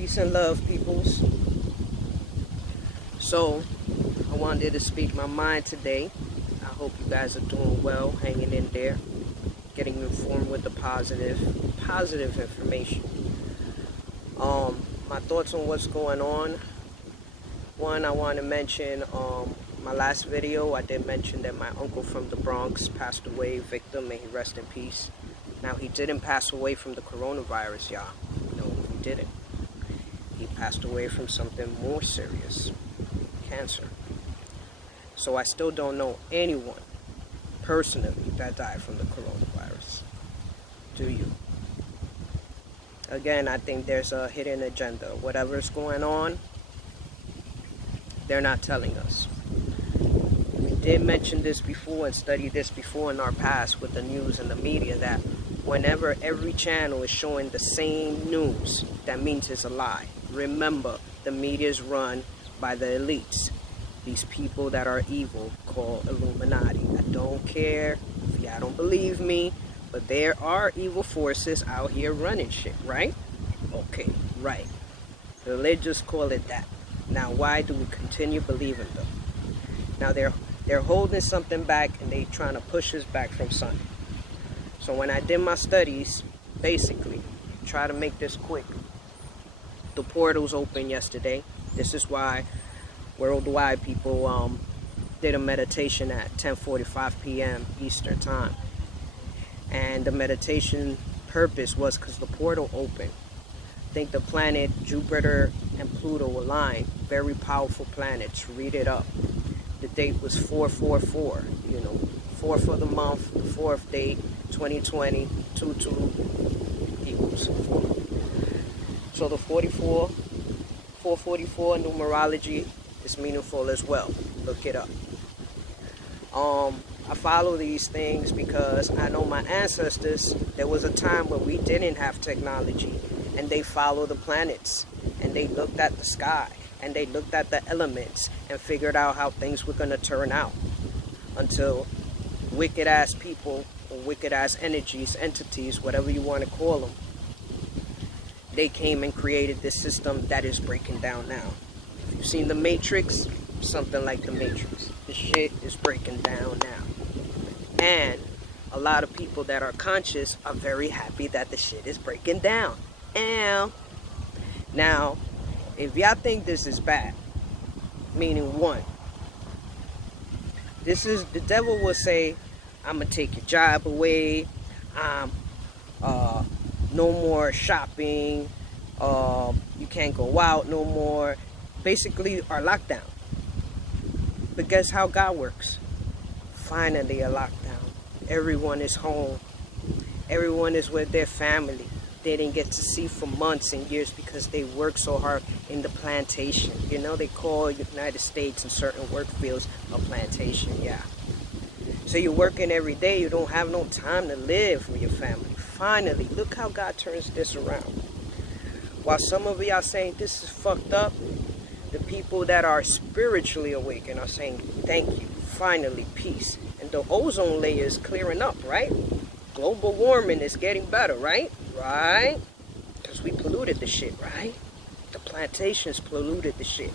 Peace and love, peoples. So, I wanted to speak my mind today. I hope you guys are doing well, hanging in there, getting informed with the positive information. My thoughts on what's going on. One, I want to mention my last video. I did mention that my uncle from the Bronx passed away, victim, may he rest in peace. Now, he didn't pass away from the coronavirus, y'all. No, he didn't. He passed away from something more serious, cancer. So I still don't know anyone personally that died from the coronavirus. Do you? Again, I think there's a hidden agenda. Whatever's going on, they're not telling us. We did mention this before and studied this before in our past with the news and the media, that whenever every channel is showing the same news, that means it's a lie. Remember, the media is run by the elites. These people that are evil, called Illuminati. I don't care if y'all don't believe me, but there are evil forces out here running shit, right? Okay, right. The religious call it that. Now, why do we continue believing them? Now, they're holding something back, and they're trying to push us back from something. So when I did my studies, basically, try to make this quick. The portals opened yesterday. This is why worldwide people did a meditation at 10:45 p.m. Eastern time. And the meditation purpose was because the portal opened. I think the planet Jupiter and Pluto aligned. Very powerful planets. Read it up. The date was 444. 4th of the month, the 4th date, 2020, 22 equals 4. So the 444 numerology is meaningful as well. Look it up. I follow these things because I know my ancestors, there was a time when we didn't have technology, and they followed the planets, and they looked at the sky, and they looked at the elements and figured out how things were going to turn out, until wicked ass people or wicked ass energies, entities, whatever you want to call them, they came and created this system that is breaking down now. If you've seen The Matrix, something like The Matrix. The shit is breaking down now. And a lot of people that are conscious are very happy that the shit is breaking down. And now, if y'all think this is bad, meaning one, this is, the devil will say, I'm gonna take your job away, no more shopping, you can't go out no more. Basically, our lockdown. But guess how God works? Finally, a lockdown. Everyone is home. Everyone is with their family. They didn't get to see for months and years because they worked so hard in the plantation. You know, they call United States and certain work fields a plantation, yeah. So you're working every day. You don't have no time to live with your family. Finally, look how God turns this around. While some of y'all saying this is fucked up, the people that are spiritually awakened are saying, thank you, finally, peace. And the ozone layer is clearing up, right? Global warming is getting better, right? Right? Because we polluted the shit, right? The plantations polluted the shit.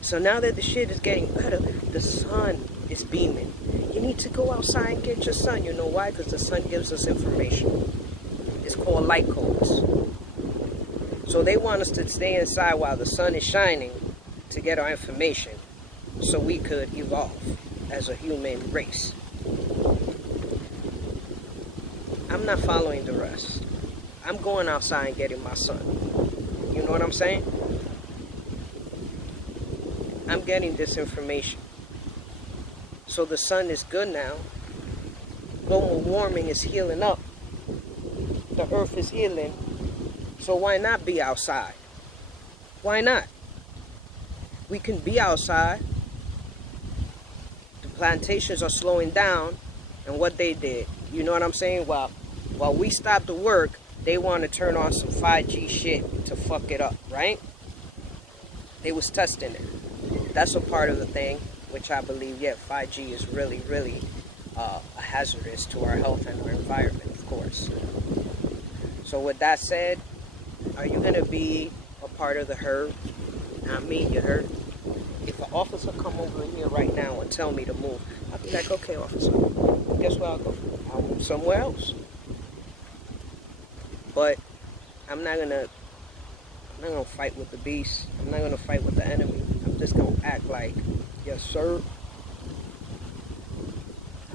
So now that the shit is getting better, the sun is beaming. You need to go outside and get your sun. You know why? Because the sun gives us information. It's called light codes. So they want us to stay inside while the sun is shining to get our information so we could evolve as a human race. I'm not following the rest. I'm going outside and getting my sun. You know what I'm saying? I'm getting this information. So the sun is good now. Global warming is healing up. The earth is healing. So why not be outside? Why not? We can be outside. The plantations are slowing down. And what they did, you know what I'm saying? While we stopped the work, they want to turn on some 5G shit to fuck it up, right? They was testing it. That's a part of the thing, which I believe, yeah, 5G is really, really hazardous to our health and our environment, of course. So with that said, are you going to be a part of the herd. Not me, you heard? If an officer come over here right now and tell me to move, I'll be like, okay, officer. Guess where I'll go? I'll move somewhere else. But I'm not gonna fight with the beast. I'm not gonna fight with the enemy. I'm just gonna act like, yes, sir.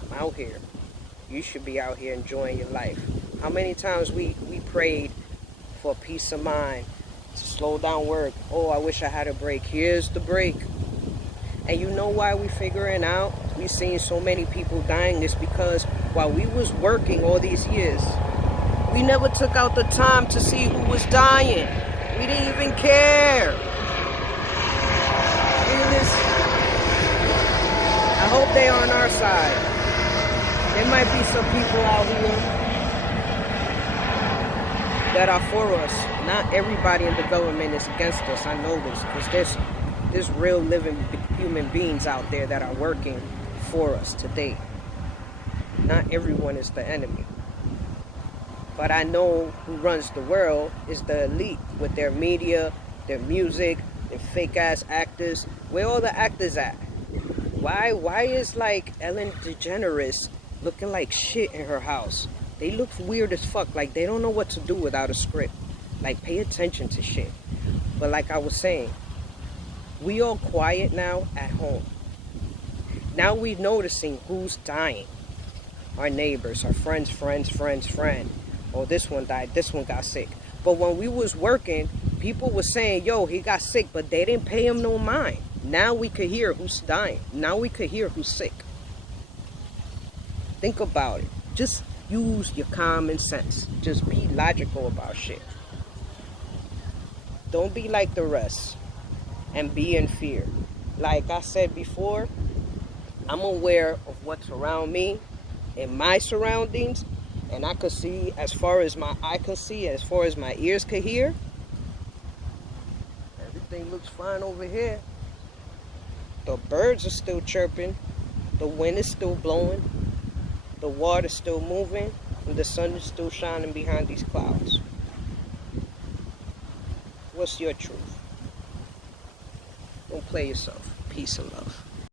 I'm out here. You should be out here enjoying your life. How many times we prayed for peace of mind, to slow down work. Oh, I wish I had a break. Here's the break. And you know why we figuring out? We seen so many people dying. It's because while we was working all these years, we never took out the time to see who was dying. We didn't even care. I hope they on our side. There might be some people out here that are for us. Not everybody in the government is against us. I know this because there's real living human beings out there that are working for us today. Not everyone is the enemy. But I know who runs the world is the elite with their media, their music, their fake ass actors. Where all the actors at? Why is like Ellen DeGeneres looking like shit in her house? They look weird as fuck, like they don't know what to do without a script. Like, pay attention to shit. But like I was saying, we all quiet now at home. Now we're noticing who's dying. Our neighbors, our friends. Oh, this one died, this one got sick. But when we was working, people were saying, yo, he got sick, but they didn't pay him no mind. Now we could hear who's dying. Now we could hear who's sick. Think about it. Just use your common sense. Just be logical about shit. Don't be like the rest and be in fear. Like I said before, I'm aware of what's around me in my surroundings, and I could see as far as my eye can see, as far as my ears could hear. Everything looks fine over here. The birds are still chirping. The wind is still blowing. The water's still moving. And the sun is still shining behind these clouds. What's your truth? Don't play yourself. Peace and love.